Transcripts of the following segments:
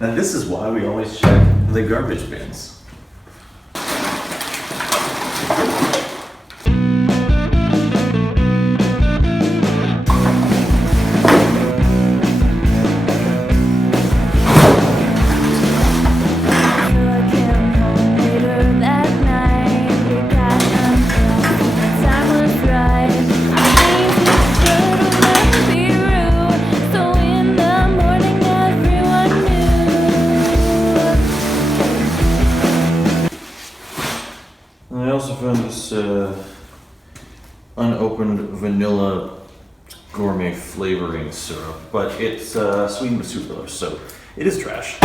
And this is why we always check the garbage bins. I also found this unopened vanilla gourmet flavoring syrup, but it's sweetened with sucralose, so it is trash.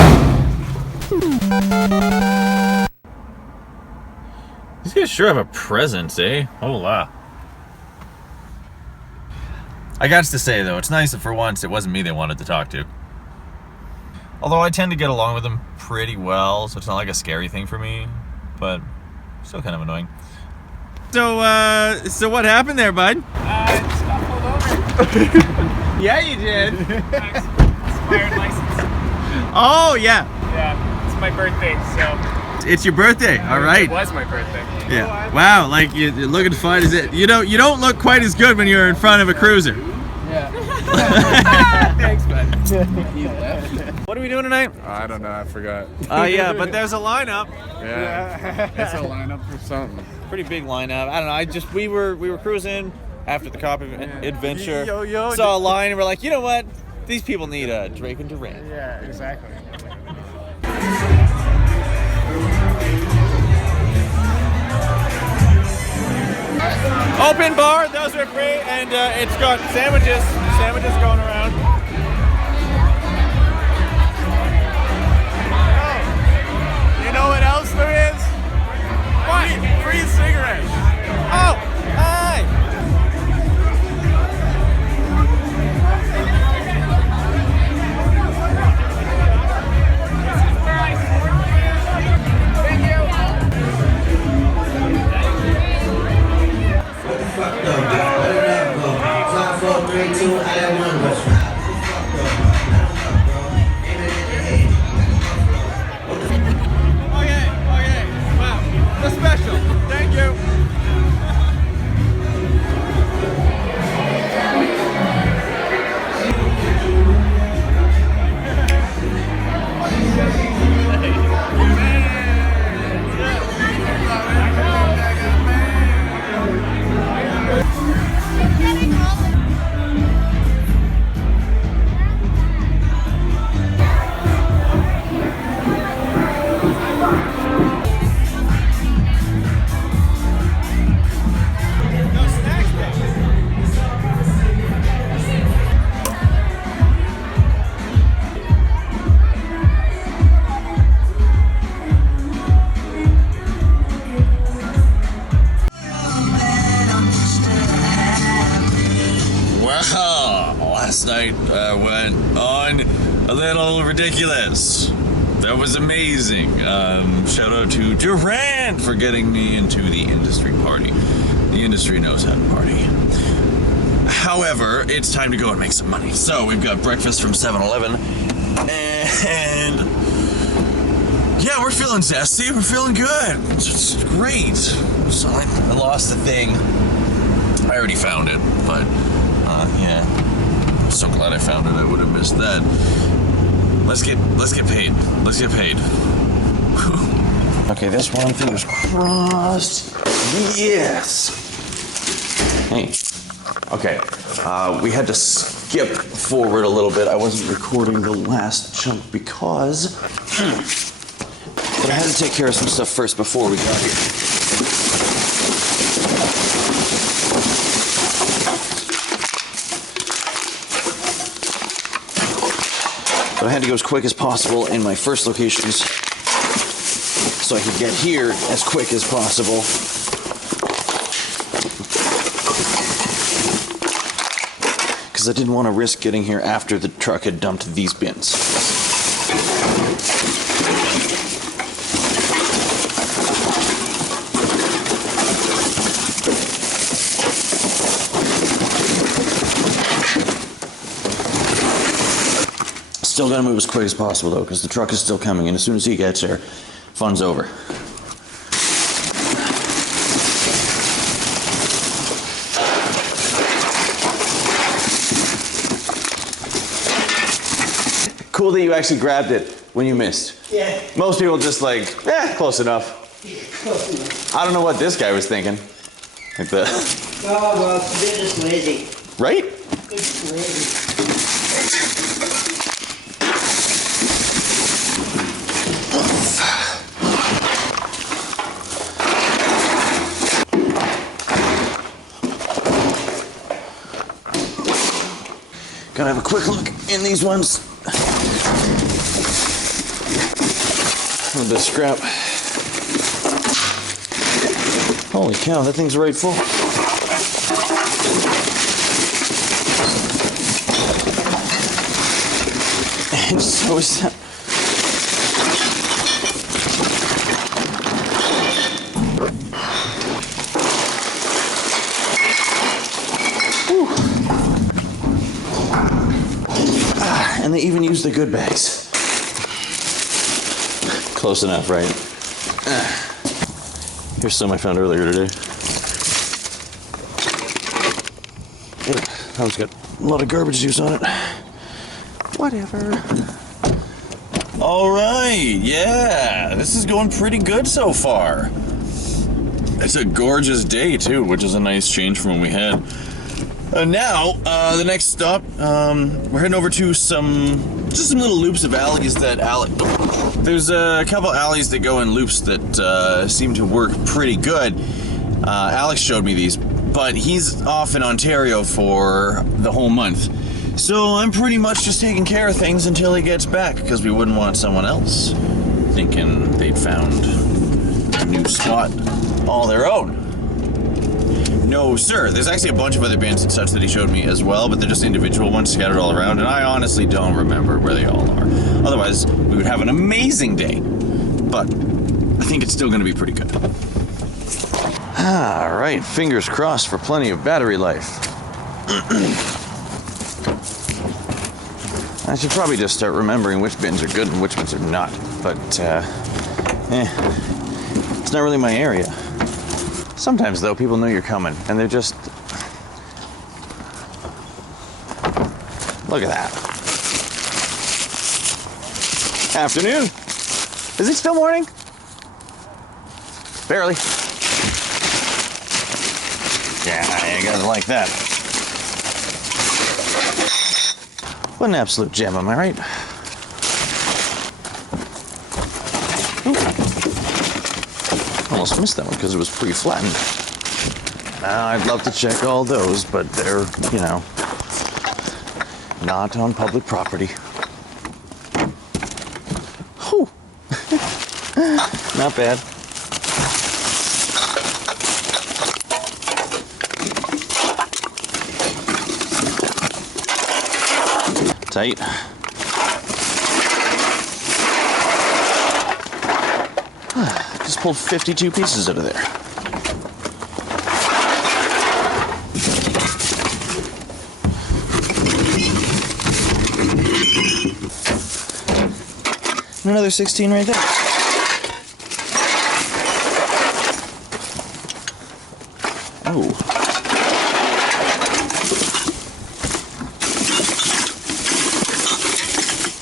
These guys sure have a presence, eh? Hola. I got to say, though, it's nice that for once it wasn't me they wanted to talk to. Although I tend to get along with them pretty well, so it's not like a scary thing for me, but still kind of annoying. So what happened there, bud? I just got pulled over. Yeah, you did. Expired license. Oh, yeah. Yeah, it's my birthday, so. It's your birthday, all right. It was my birthday. Yeah. Wow, like you're looking fine as it. You don't look quite as good when you're in front of a cruiser. Yeah. Thanks, bud. What are we doing tonight? I don't know, I forgot. Yeah, but there's a lineup. Yeah. It's a lineup for something. Pretty big lineup. I don't know. We were cruising after the cop adventure. Yo. Saw a line and we're like, you know what? These people need a Drake and Durant. Yeah, exactly. Open bar, those are free, and it's got sandwiches going around. You know what else there is? What? Free cigarettes. Oh, hi. Fucked up, let it up, go. 5, 4, 3, 2, I am one. What's Okay, wow, the special, thank you. Last night went on a little ridiculous. That was amazing. Shout out to Durant for getting me into the industry party. The industry knows how to party. However, it's time to go and make some money. So we've got breakfast from 7-Eleven, and yeah, we're feeling zesty. We're feeling good. It's great. So I lost the thing. I already found it, but yeah. I'm so glad I found it. I would have missed that. Let's get paid. Let's get paid. Okay, this one, fingers crossed. Yes. Hey. Okay. We had to skip forward a little bit. I wasn't recording the last chunk because, but I had to take care of some stuff first before we got here. But I had to go as quick as possible in my first locations so I could get here as quick as possible. Because I didn't want to risk getting here after the truck had dumped these bins. Still gotta move as quick as possible though, because the truck is still coming, and as soon as he gets there, fun's over. Cool that you actually grabbed it when you missed. Yeah. Most people just like, close enough. Close enough. I don't know what this guy was thinking. Like the, Oh, well, they're just lazy. right? They're just lazy. Gotta have a quick look in these ones. A bit of scrap. Holy cow, that thing's right full. And so is that. And they even use the good bags. Close enough, right? Here's some I found earlier today. That one's got a lot of garbage juice on it. Whatever. All right, yeah, this is going pretty good so far. It's a gorgeous day too, which is a nice change from what we had. Now, the next stop, we're heading over to just some little loops of alleys that there's a couple alleys that go in loops that seem to work pretty good. Alex showed me these, but he's off in Ontario for the whole month. So I'm pretty much just taking care of things until he gets back, because we wouldn't want someone else thinking they'd found a new spot all their own. No, sir. There's actually a bunch of other bins and such that he showed me as well, but they're just individual ones scattered all around, and I honestly don't remember where they all are. Otherwise, we would have an amazing day. But I think it's still going to be pretty good. All right, fingers crossed for plenty of battery life. I should probably just start remembering which bins are good and which ones are not, but it's not really my area. Sometimes, though, people know you're coming, and they're just... Look at that. Afternoon. Is it still morning? Barely. Yeah, you gotta like that. What an absolute gem, am I right? Almost missed that one because it was pre-flattened. I'd love to check all those, but they're, you know, not on public property. Whew. Not bad. Tight. Just pulled 52 pieces out of there. And another 16 right there. Oh.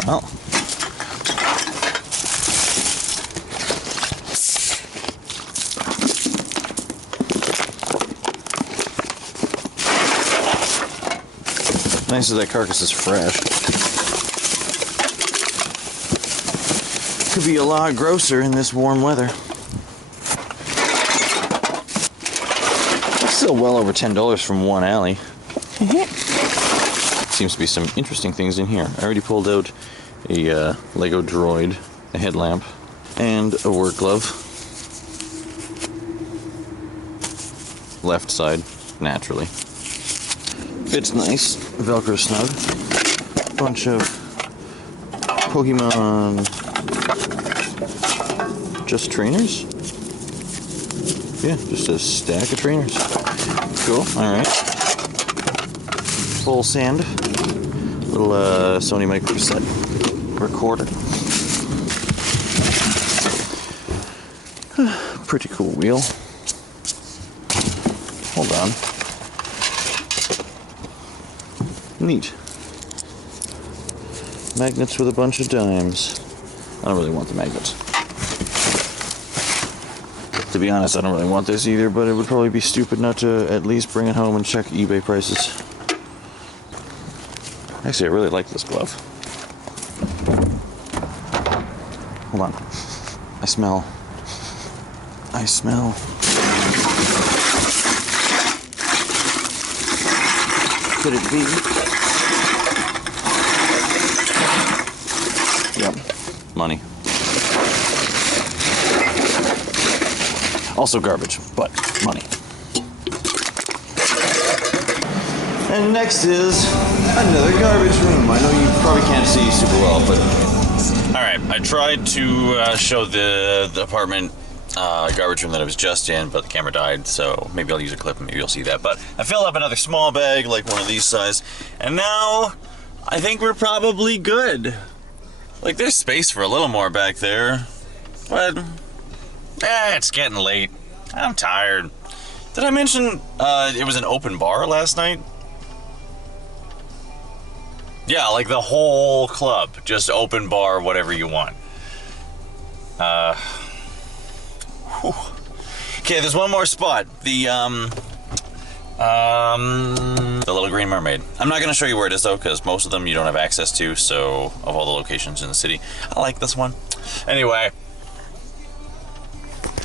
Well. Nice that that carcass is fresh. Could be a lot grosser in this warm weather. Still well over $10 from one alley. Seems to be some interesting things in here. I already pulled out a Lego droid, a headlamp, and a work glove. Left side, naturally. Fits nice, Velcro snug. Bunch of Pokemon just trainers? Yeah, just a stack of trainers. Cool, alright. Full sand. Little Sony micro cassette. recorder. Pretty cool wheel. Hold on. Neat. Magnets with a bunch of dimes. I don't really want the magnets. To be honest, I don't really want this either, but it would probably be stupid not to at least bring it home and check eBay prices. Actually, I really like this glove. Hold on. I smell. Could it be? Yep. Money. Also garbage, but money. And next is another garbage room. I know you probably can't see super well, but... Alright, I tried to show the apartment garbage room that I was just in, but the camera died, so maybe I'll use a clip and maybe you'll see that. But I filled up another small bag, like one of these size, and now I think we're probably good. Like, there's space for a little more back there, but it's getting late. I'm tired. Did I mention it was an open bar last night? Yeah, like the whole club, just open bar, whatever you want. Okay, there's one more spot. The Little Green Mermaid. I'm not gonna show you where it is though, because most of them you don't have access to, so of all the locations in the city. I like this one. Anyway.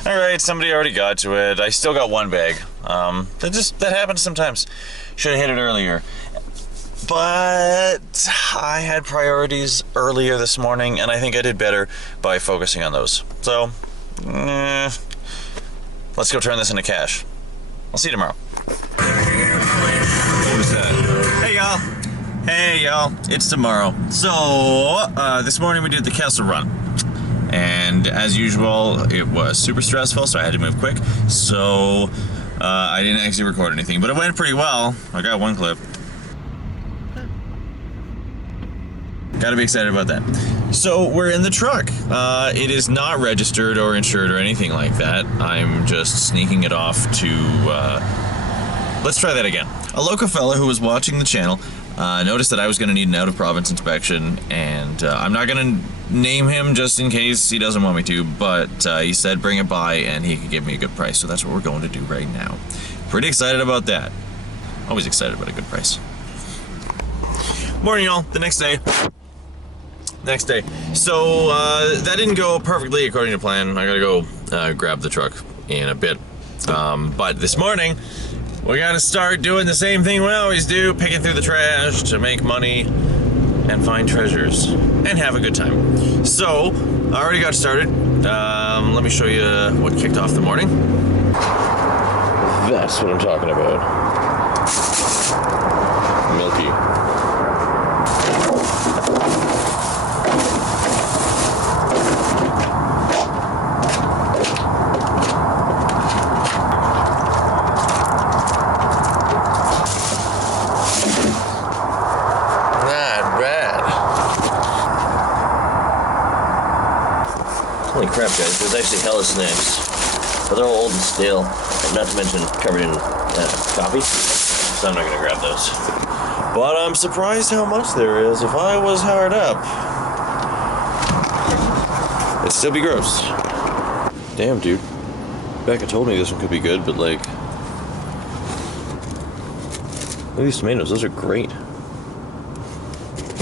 Alright, somebody already got to it. I still got one bag. That happens sometimes. Should have hit it earlier. But I had priorities earlier this morning, and I think I did better by focusing on those. So, let's go turn this into cash. I'll see you tomorrow. What was that? Hey, y'all. Hey, y'all. It's tomorrow. So, this morning we did the castle run. And as usual, it was super stressful, so I had to move quick. So, I didn't actually record anything, but it went pretty well. I got one clip. Gotta be excited about that. So we're in the truck. It is not registered or insured or anything like that. I'm just sneaking it off to, let's try that again. A local fella who was watching the channel noticed that I was gonna need an out-of-province inspection, and I'm not gonna name him just in case he doesn't want me to, but he said bring it by and he could give me a good price, so that's what we're going to do right now. Pretty excited about that. Always excited about a good price. Morning, y'all. The next day. So that didn't go perfectly according to plan. I gotta go grab the truck in a bit. But this morning, we gotta start doing the same thing we always do, picking through the trash to make money and find treasures and have a good time. So, I already got started. Let me show you what kicked off the morning. That's what I'm talking about. Milky. Holy crap, guys, there's actually hella snacks. But they're all old and stale. Not to mention covered in coffee. So I'm not gonna grab those. But I'm surprised how much there is. If I was hard up, it'd still be gross. Damn, dude. Becca told me this one could be good, but like... Look at these tomatoes, those are great.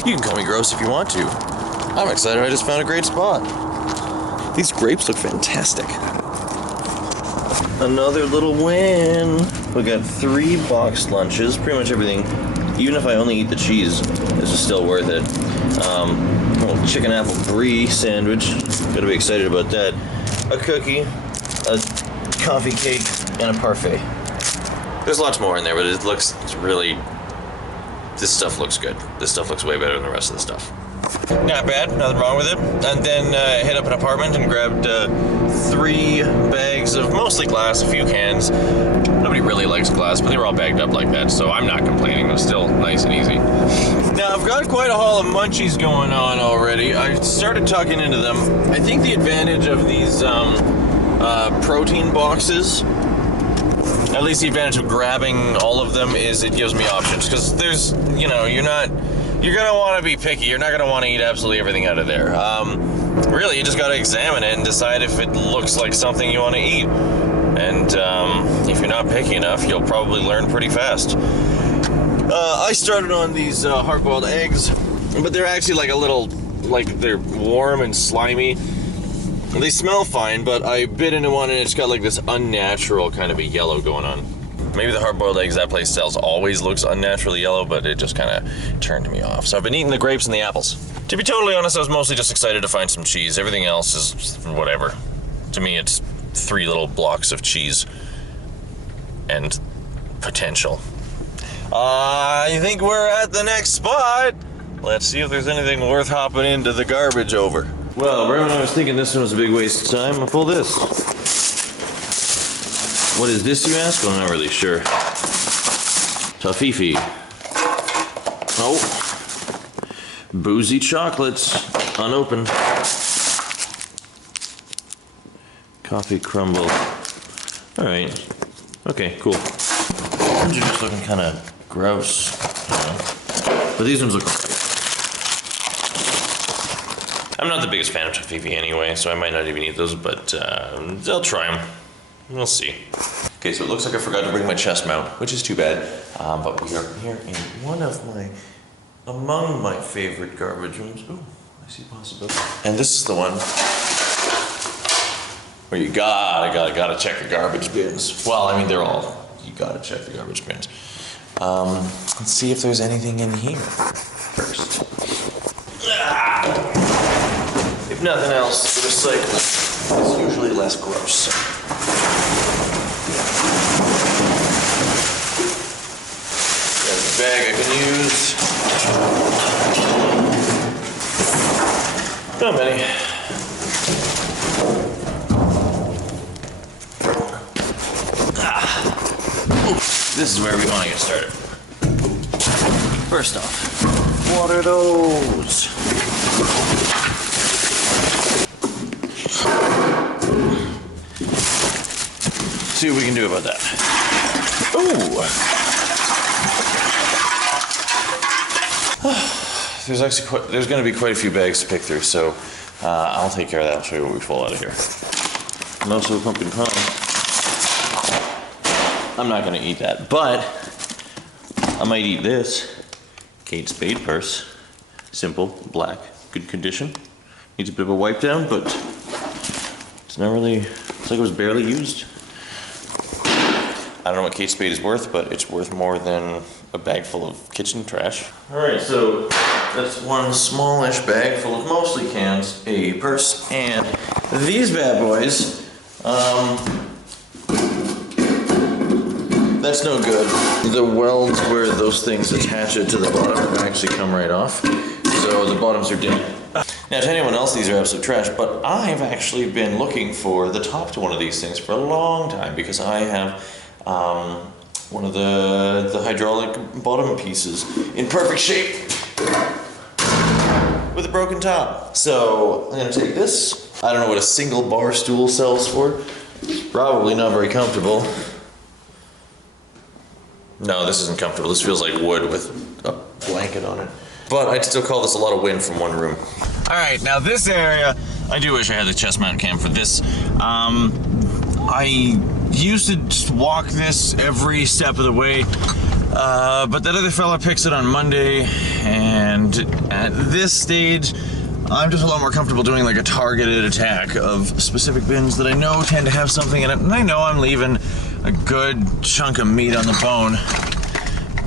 You can call me gross if you want to. I'm excited, I just found a great spot. These grapes look fantastic. Another little win. We got 3 boxed lunches, pretty much everything. Even if I only eat the cheese, this is still worth it. Little chicken apple brie sandwich. Gotta be excited about that. A cookie, a coffee cake, and a parfait. There's lots more in there, but it looks really... This stuff looks good. This stuff looks way better than the rest of the stuff. Not bad, nothing wrong with it. And then hit up an apartment and grabbed 3 bags of mostly glass, a few cans. Nobody really likes glass, but they were all bagged up like that, so I'm not complaining. It was still nice and easy. Now, I've got quite a haul of munchies going on already. I started tucking into them. I think the advantage of these protein boxes, at least the advantage of grabbing all of them, is it gives me options. Because there's, you know, you're gonna want to be picky. You're not gonna want to eat absolutely everything out of there. Really, you just gotta examine it and decide if it looks like something you want to eat. And if you're not picky enough, you'll probably learn pretty fast. I started on these hard-boiled eggs, but they're actually like a little, like they're warm and slimy. They smell fine, but I bit into one and it's got like this unnatural kind of a yellow going on. Maybe the hard-boiled eggs that place sells always looks unnaturally yellow, but it just kind of turned me off. So I've been eating the grapes and the apples. To be totally honest, I was mostly just excited to find some cheese. Everything else is whatever. To me, it's 3 little blocks of cheese and potential. I think we're at the next spot. Let's see if there's anything worth hopping into the garbage over. Well, right when I was thinking this one was a big waste of time, I pull this. What is this, you ask? Well, I'm not really sure. Toffee. Oh. Boozy chocolates. Unopened. Coffee crumble. Alright. Okay, cool. These are just looking kind of gross. But these ones look okay. I'm not the biggest fan of toffee anyway, so I might not even eat those, but I'll try them. We'll see. Okay, so it looks like I forgot to bring my chest mount, which is too bad. But we are here in among my favorite garbage rooms. Ooh, I see possibility. And this is the one where you gotta check the garbage bins. Well, I mean, you gotta check the garbage bins. Let's see if there's anything in here first. If nothing else, the recycling is usually less gross. Got a bag I can use. Not many. This is where we want to get started. First off, what are those? See what we can do about that. Ooh. There's going to be quite a few bags to pick through, so I'll take care of that. I'll show you what we pull out of here. Most of the pumpkin pie. I'm not going to eat that, but I might eat this. Kate Spade purse. Simple, black, good condition. Needs a bit of a wipe down, but it's not really, it's like it was barely used. I don't know what Kate Spade is worth, but it's worth more than a bag full of kitchen trash. Alright, so that's one smallish bag full of mostly cans, a purse, and these bad boys. That's no good. The welds where those things attach it to the bottom actually come right off, so the bottoms are dead. Now, to anyone else, these are absolute trash, but I've actually been looking for the top to one of these things for a long time because I have one of the hydraulic bottom pieces in perfect shape with a broken top. So I'm gonna take this. I don't know what a single bar stool sells for. It's probably not very comfortable. No, this isn't comfortable. This feels like wood with a blanket on it. But I'd still call this a lot of wind from one room. All right, now this area, I do wish I had the chest mount cam for this. I used to just walk this every step of the way, but that other fella picks it on Monday, and at this stage, I'm just a lot more comfortable doing like a targeted attack of specific bins that I know tend to have something in it, and I know I'm leaving a good chunk of meat on the bone,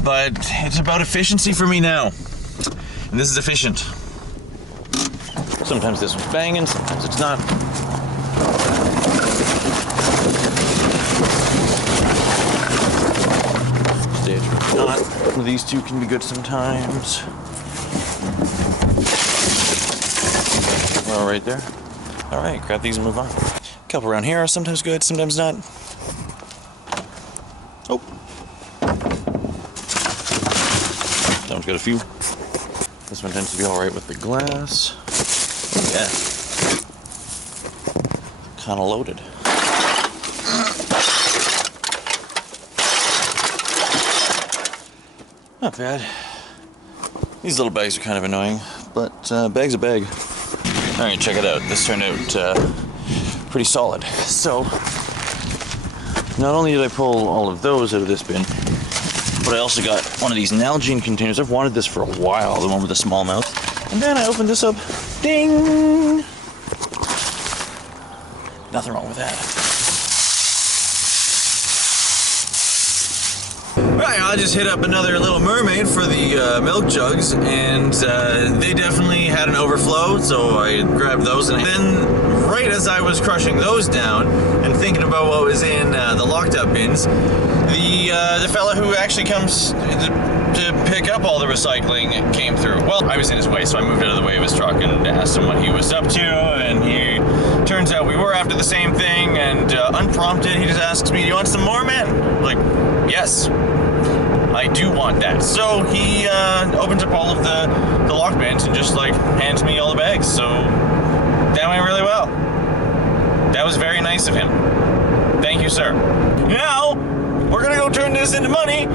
but it's about efficiency for me now, and this is efficient. Sometimes this one's banging, sometimes it's not. Not. These two can be good sometimes. All right there. All right, grab these and move on. A couple around here are sometimes good, sometimes not. Oh. That one's got a few. This one tends to be all right with the glass. Oh, yeah. Kind of loaded. Not bad. These little bags are kind of annoying, but bag's a bag. All right, check it out. This turned out pretty solid. So, not only did I pull all of those out of this bin, but I also got one of these Nalgene containers. I've wanted this for a while, the one with the small mouth. And then I opened this up. Ding! Nothing wrong with that. Right, I just hit up another Little Mermaid for the milk jugs, and they definitely had an overflow, so I grabbed those. And then, right as I was crushing those down and thinking about what was in the locked up bins, the fella who actually comes to pick up all the recycling came through. Well, I was in his way, so I moved out of the way of his truck and asked him what he was up to, and he turns out we were after the same thing, and unprompted, he just asks me, "Do you want some more, man?" I'm like, yes, I do want that. So he opens up all of the lock bins and just like hands me all the bags. So that went really well. That was very nice of him. Thank you, sir. Now, we're gonna go turn this into money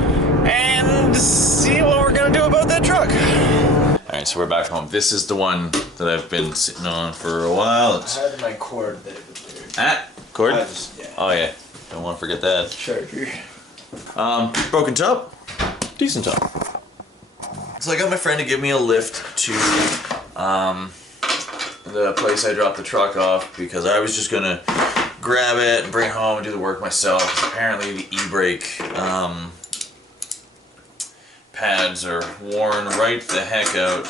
and see what we're gonna do about that truck. All right, so we're back home. This is the one that I've been sitting on for a while. It's I had my cord that was there. cord? Yeah. Oh yeah, don't want to forget that. Charger. Broken top, decent top. So I got my friend to give me a lift to the place I dropped the truck off because I was just gonna grab it and bring it home and do the work myself. Apparently the e-brake pads are worn right the heck out.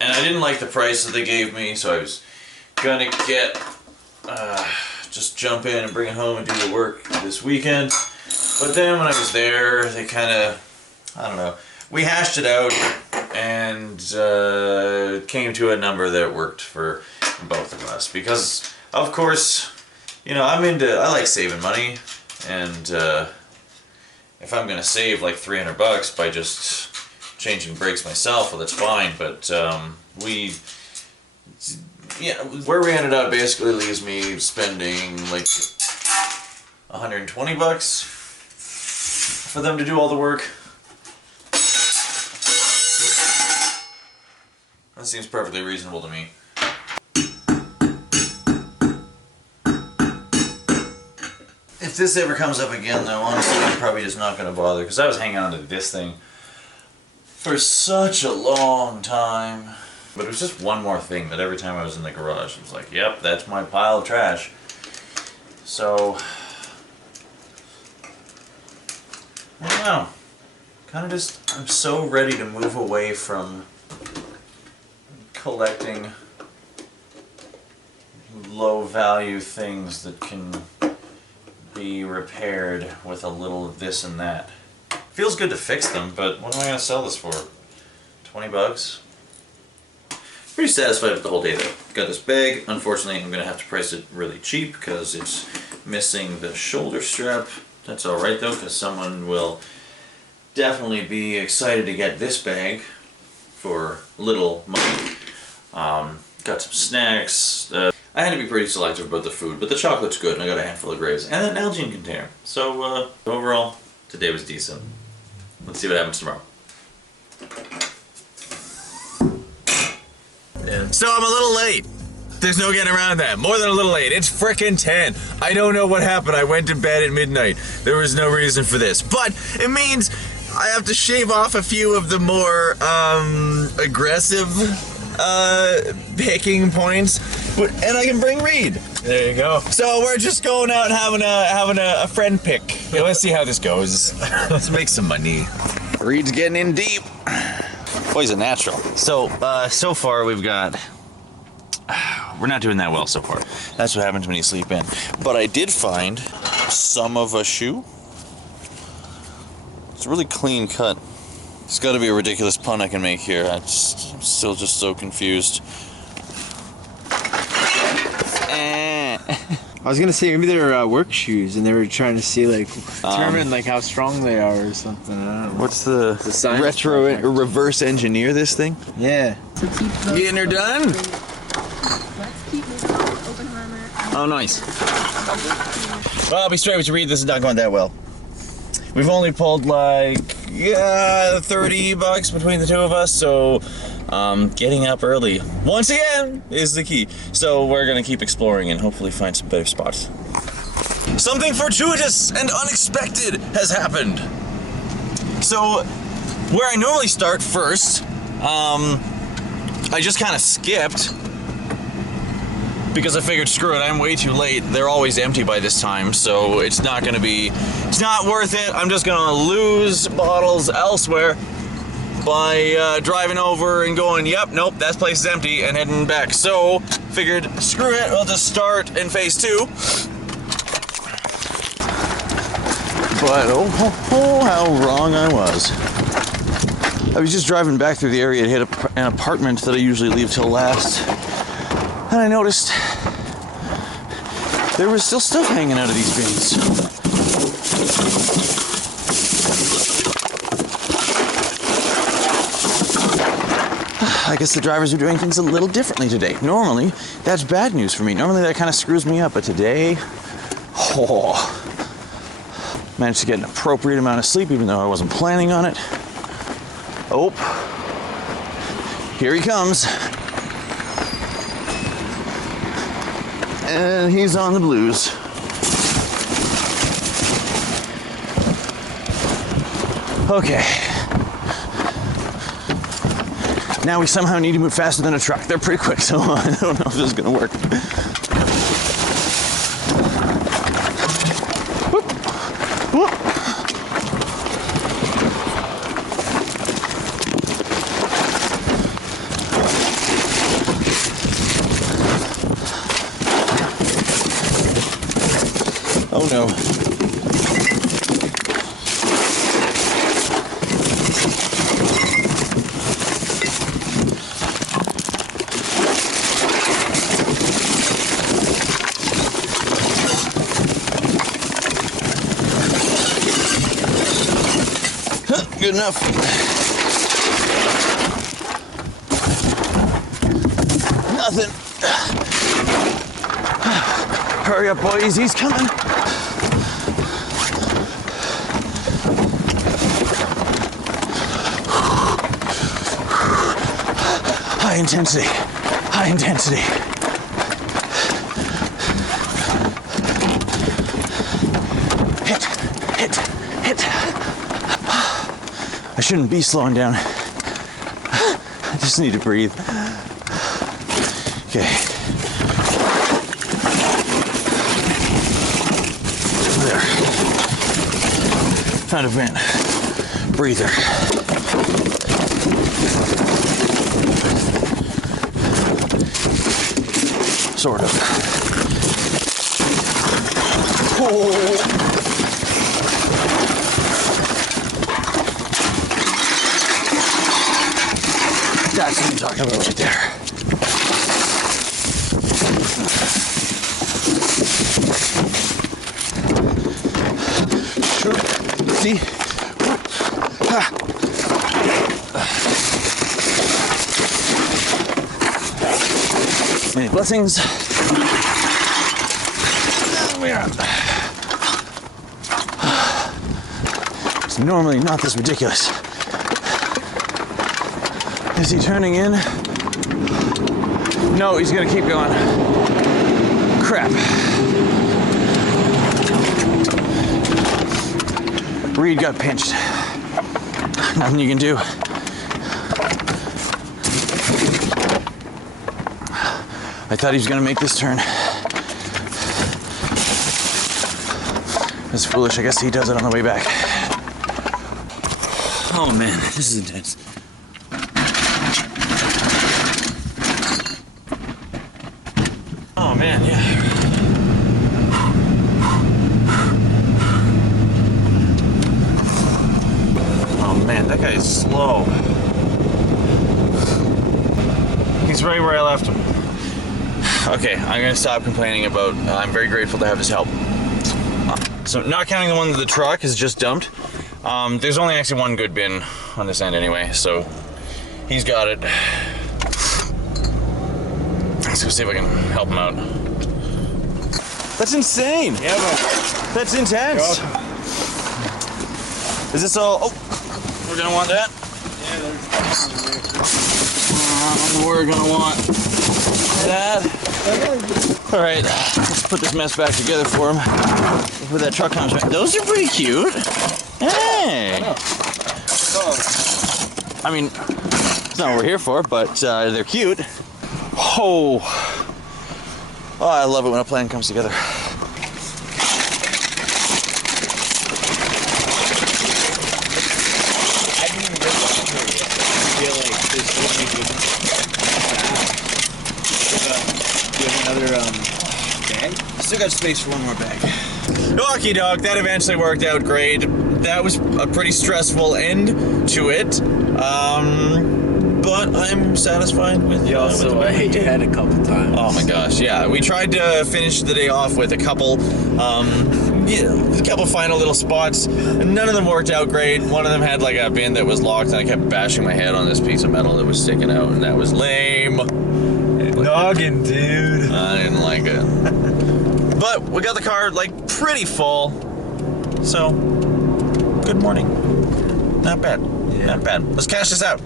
And I didn't like the price that they gave me, so I was gonna get just jump in and bring it home and do the work this weekend. But then when I was there, they kind of, I don't know, we hashed it out and came to a number that worked for both of us. Because, of course, you know, I like saving money, and if I'm gonna save like $300 by just changing brakes myself, well, that's fine. But where we ended up basically leaves me spending like $120 for them to do all the work. That seems perfectly reasonable to me. If this ever comes up again, though, honestly, I'm probably just not going to bother, because I was hanging on to this thing for such a long time. But it was just one more thing that every time I was in the garage, it was like, yep, that's my pile of trash. So, I don't know. Kind of just, I'm so ready to move away from collecting low value things that can be repaired with a little of this and that. Feels good to fix them, but what am I going to sell this for? 20 bucks? Pretty satisfied with the whole day though. Got this bag. Unfortunately, I'm going to have to price it really cheap because it's missing the shoulder strap. That's alright though, because someone will definitely be excited to get this bag for little money. Got some snacks. I had to be pretty selective about the food, but the chocolate's good, and I got a handful of grays. And an Nalgene container. So, overall, today was decent. Let's see what happens tomorrow. Yeah. So I'm a little late. There's no getting around that. More than a little late. It's frickin' 10. I don't know what happened. I went to bed at midnight. There was no reason for this. But it means I have to shave off a few of the more aggressive picking points, and I can bring Reed. There you go. So we're just going out and having a friend pick. Yeah, let's see how this goes. Let's make some money. Reed's getting in deep. Boy, he's a natural. So so far we've got. We're not doing that well so far. That's what happens when you sleep in. But I did find some of a shoe. It's a really clean cut. There's got to be a ridiculous pun I can make here. I'm still just so confused. I was gonna say maybe they're work shoes, and they were trying to see like determine like how strong they are or something. I don't know. What's the science retro project. reverse engineer this thing? Yeah. Getting her done? Let's keep moving on. Open armor. Oh, nice. Well, I'll be straight with you, Reed. This is not going that well. We've only pulled like $30 between the two of us, so getting up early once again is the key. So we're gonna keep exploring and hopefully find some better spots. Something fortuitous and unexpected has happened. So where I normally start first, I just kind of skipped because I figured, screw it, I'm way too late. They're always empty by this time, so it's not worth it. I'm just gonna lose bottles elsewhere by driving over and going, yep, nope, that place is empty, and heading back. So, figured, screw it, I'll just start in phase 2. But, oh, how wrong I was. I was just driving back through the area and hit an apartment that I usually leave till last. And I noticed there was still stuff hanging out of these bins. I guess the drivers are doing things a little differently today. Normally, that's bad news for me. Normally that kind of screws me up, but today, managed to get an appropriate amount of sleep even though I wasn't planning on it. Oh, here he comes. And he's on the blues. Okay. Now we somehow need to move faster than a truck. They're pretty quick, so I don't know if this is gonna work. Whoop. Whoop. Oh no. Good enough. Nothing. Hurry up, boys, he's coming. High intensity. High intensity. Hit. Hit. Hit. I shouldn't be slowing down. I just need to breathe. Okay. There. Found a vent. Breather. Sort of. Oh. That's what I'm talking about right there. Sure. See? Ha. Many blessings. It's normally not this ridiculous. Is he turning in? No, he's gonna keep going. Crap. Reed got pinched. Nothing you can do. I thought he was gonna make this turn. That's foolish. I guess he does it on the way back. Oh man, this is intense. Oh man, yeah. Oh man, that guy's slow. He's right where I left him. Okay, I'm gonna stop complaining about. I'm very grateful to have his help. So, not counting the one that the truck is just dumped. There's only actually one good bin on this end anyway, so he's got it. Let's go see if I can help him out. That's insane. Yeah, but That's intense. Is this all? Oh, we're gonna want that. We're gonna want that. All right, let's put this mess back together for him. Before that truck comes back. Those are pretty cute. Hey. I mean, it's not what we're here for, but they're cute. Oh, I love it when a plan comes together. I didn't even get that here yet. I feel like there's so many good do you have another bag? Still got space for one more bag. Okie doke, that eventually worked out great. That was a pretty stressful end to it. But I'm satisfied with You also ate your head a couple times. Oh my gosh, yeah. We tried to finish the day off with a couple final little spots. None of them worked out great. One of them had like a bin that was locked and I kept bashing my head on this piece of metal that was sticking out, and that was lame. Noggin, dude. I didn't like it. But we got the car like pretty full. So, good morning. Not bad. Yeah. Not bad. Let's cash this out.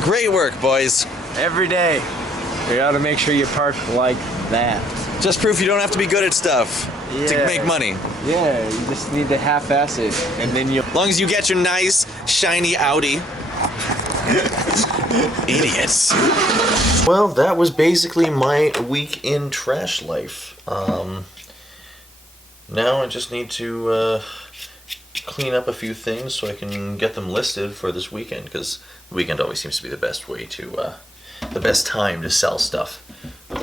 Great work, boys. Every day. You gotta make sure you park like that. Just proof you don't have to be good at stuff to make money. Yeah, you just need to half-ass it, and then you'll... As long as you get your nice, shiny Audi. Idiots. Well, that was basically my week in trash life. Now I just need to clean up a few things so I can get them listed for this weekend, because the weekend always seems to be the best way to, the best time to sell stuff.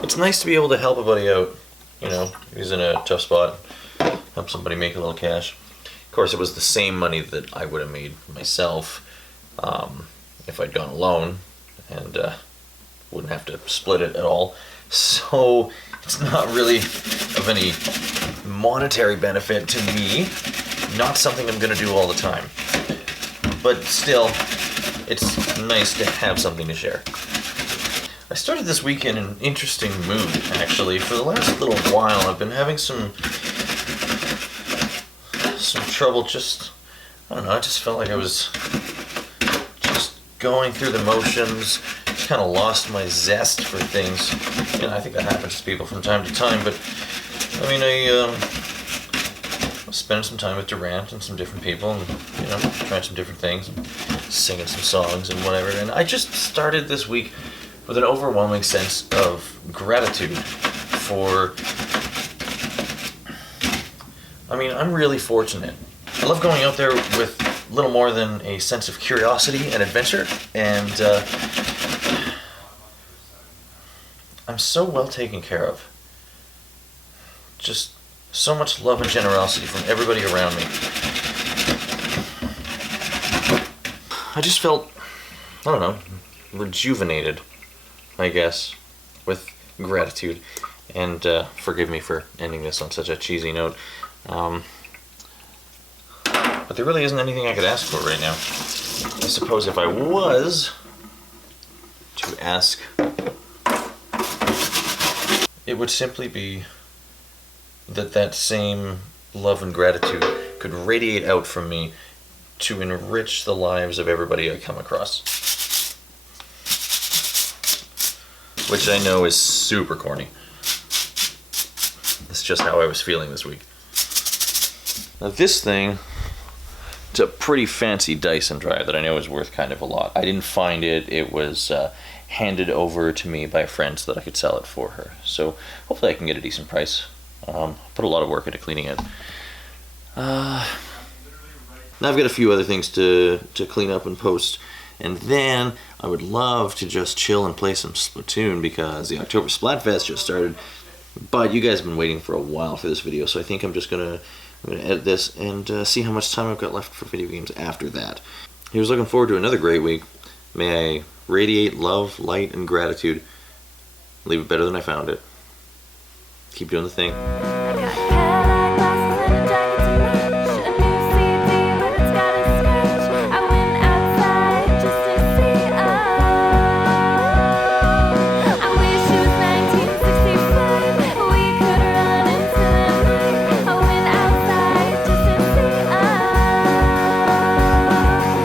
It's nice to be able to help a buddy out, you know, who's in a tough spot, help somebody make a little cash. Of course, it was the same money that I would have made myself if I'd gone alone, and wouldn't have to split it at all. So it's not really of any monetary benefit to me. Not something I'm going to do all the time. But still, it's nice to have something to share. I started this week in an interesting mood, actually. For the last little while, I've been having some trouble just, I don't know, I just felt like I was just going through the motions, just kind of lost my zest for things. You know, I think that happens to people from time to time, but I mean, I spent some time with Durant and some different people, and you know, trying some different things, and singing some songs and whatever. And I just started this week with an overwhelming sense of gratitude for. I mean, I'm really fortunate. I love going out there with little more than a sense of curiosity and adventure, and I'm so well taken care of. Just so much love and generosity from everybody around me. I just felt, I don't know, rejuvenated, I guess, with gratitude. And forgive me for ending this on such a cheesy note. But there really isn't anything I could ask for right now. I suppose if I was to ask, it would simply be that same love and gratitude could radiate out from me to enrich the lives of everybody I come across. Which I know is super corny. That's just how I was feeling this week. Now this thing, it's a pretty fancy Dyson dryer that I know is worth kind of a lot. I didn't find it. It was handed over to me by a friend so that I could sell it for her. So hopefully I can get a decent price. Put a lot of work into cleaning it. Now I've got a few other things to clean up and post. And then I would love to just chill and play some Splatoon because the October Splatfest just started. But you guys have been waiting for a while for this video, so I think I'm just gonna edit this and see how much time I've got left for video games after that. He was looking forward to another great week. May I radiate love, light, and gratitude. Leave it better than I found it. Keep doing the thing.